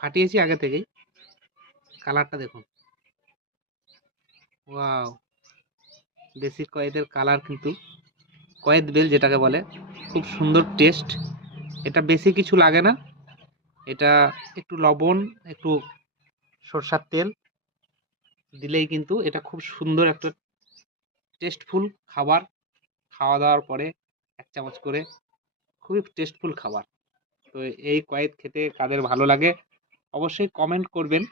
ফাটিয়েছি আগে থেকেই। কালারটা দেখুন, ওয়াও! দেশি কয়েদের কালার, কিন্তু কয়েদ বেল যেটাকে বলে, খুব সুন্দর টেস্ট। এটা বেশি কিছু লাগে না, এটা একটু লবণ, একটু সরষার তেল দিলেই কিন্তু এটা খুব সুন্দর একটা টেস্টফুল খাবার। খাওয়া দাওয়ার পরে ১ চামচ করে খুবই টেস্টফুল খাবার। তো এই কয়েদ খেতে কাদের ভালো লাগে অবশ্যই কমেন্ট করবেন।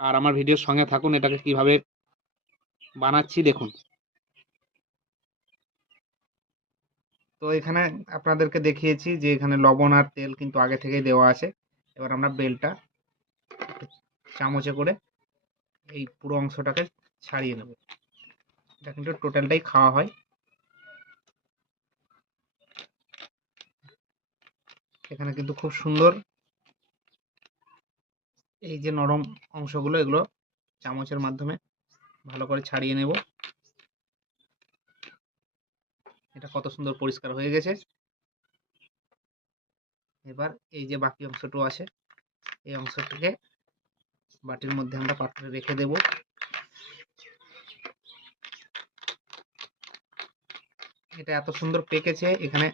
আর আমার ভিডিওর সঙ্গে থাকুন, এটাকে কিভাবে বানাচ্ছি দেখুন। তো এখানে আপনাদেরকে দেখিয়েছি যে এখানে লবণ আর তেল কিন্তু আগে থেকেই দেওয়া আছে। এবার আমরা বেলটা চামচে করে এই পুরো অংশটাকে ছাড়িয়ে নেব। এটা কিন্তু টোটালটাই খাওয়া হয়। এখানে কিন্তু খুব সুন্দর এই যে নরম অংশগুলো, এগুলো চামচের মাধ্যমে ভালো করে ছাড়িয়ে নেব। এটা কত সুন্দর পরিষ্কার হয়ে গেছে। এবার এই যে বাকি অংশটুকু আছে, এই অংশটিকে বাটির মধ্যে আমরা পাত্রে রেখে দেব। এটা এত সুন্দর পেকেছে, এখানে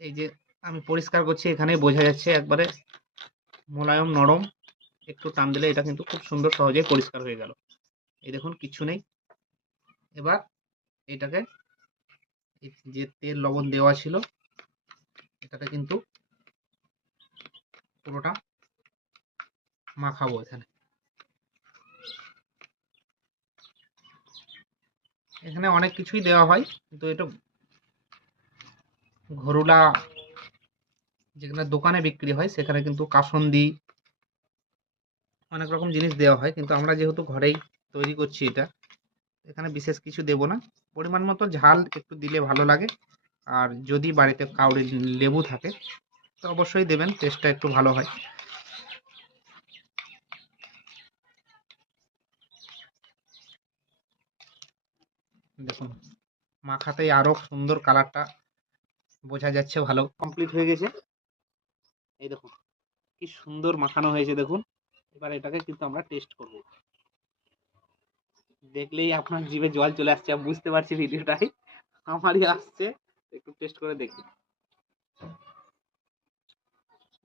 এই যে আমি পরিষ্কার করছি, এখানে বোঝা যাচ্ছে একবারে মোলায়েম নরম। একটু টান দিলে এটা কিন্তু খুব সুন্দর সহজেই পরিষ্কার হয়ে গেল। এই দেখুন, কিচ্ছু নেই। এবার এটাকে যে তেল লবণ দেওয়া ছিল, এটাতে কিন্তু পুরোটা মাখাবো। এখানে এখানে অনেক কিছুই দেওয়া হয়, কিন্তু এটা ঘরুলা যেখানে দোকানে বিক্রি হয় সেখানে কিন্তু কাসুন্দি অনেক রকম জিনিস দেওয়া হয়, কিন্তু আমরা যেহেতু ঘরেই তৈরি করছি, এটা এখানে বিশেষ কিছু দেব না। পরিমাণ মতো ঝাল একটু দিলে ভালো লাগে। আর যদি বাড়িতে কাউরি লেবু থাকে তো অবশ্যই দেবেন, টেস্টটা একটু ভালো হয়। দেখুন, মাখাতেই আরো সুন্দর কালারটা বোঝা যাচ্ছে, ভালো কমপ্লিট হয়ে গেছে। এই দেখুন কি সুন্দর মাখানো হয়েছে দেখুন। এবার এটাকে কিন্তু আমরা টেস্ট করব। দেখলেই আপনার জিভে জল চলে আসছে, আমি বুঝতে পারছি ভিডিওটাই আমারই আসছে। একটু টেস্ট করে দেখি।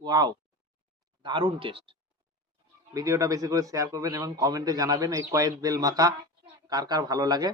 ওয়াও, দারুণ টেস্ট। ভিডিওটা বেশি করে শেয়ার করবেন এবং কমেন্টে জানাবেন এই কয়েদ বেল মাখা কার কার ভালো লাগে।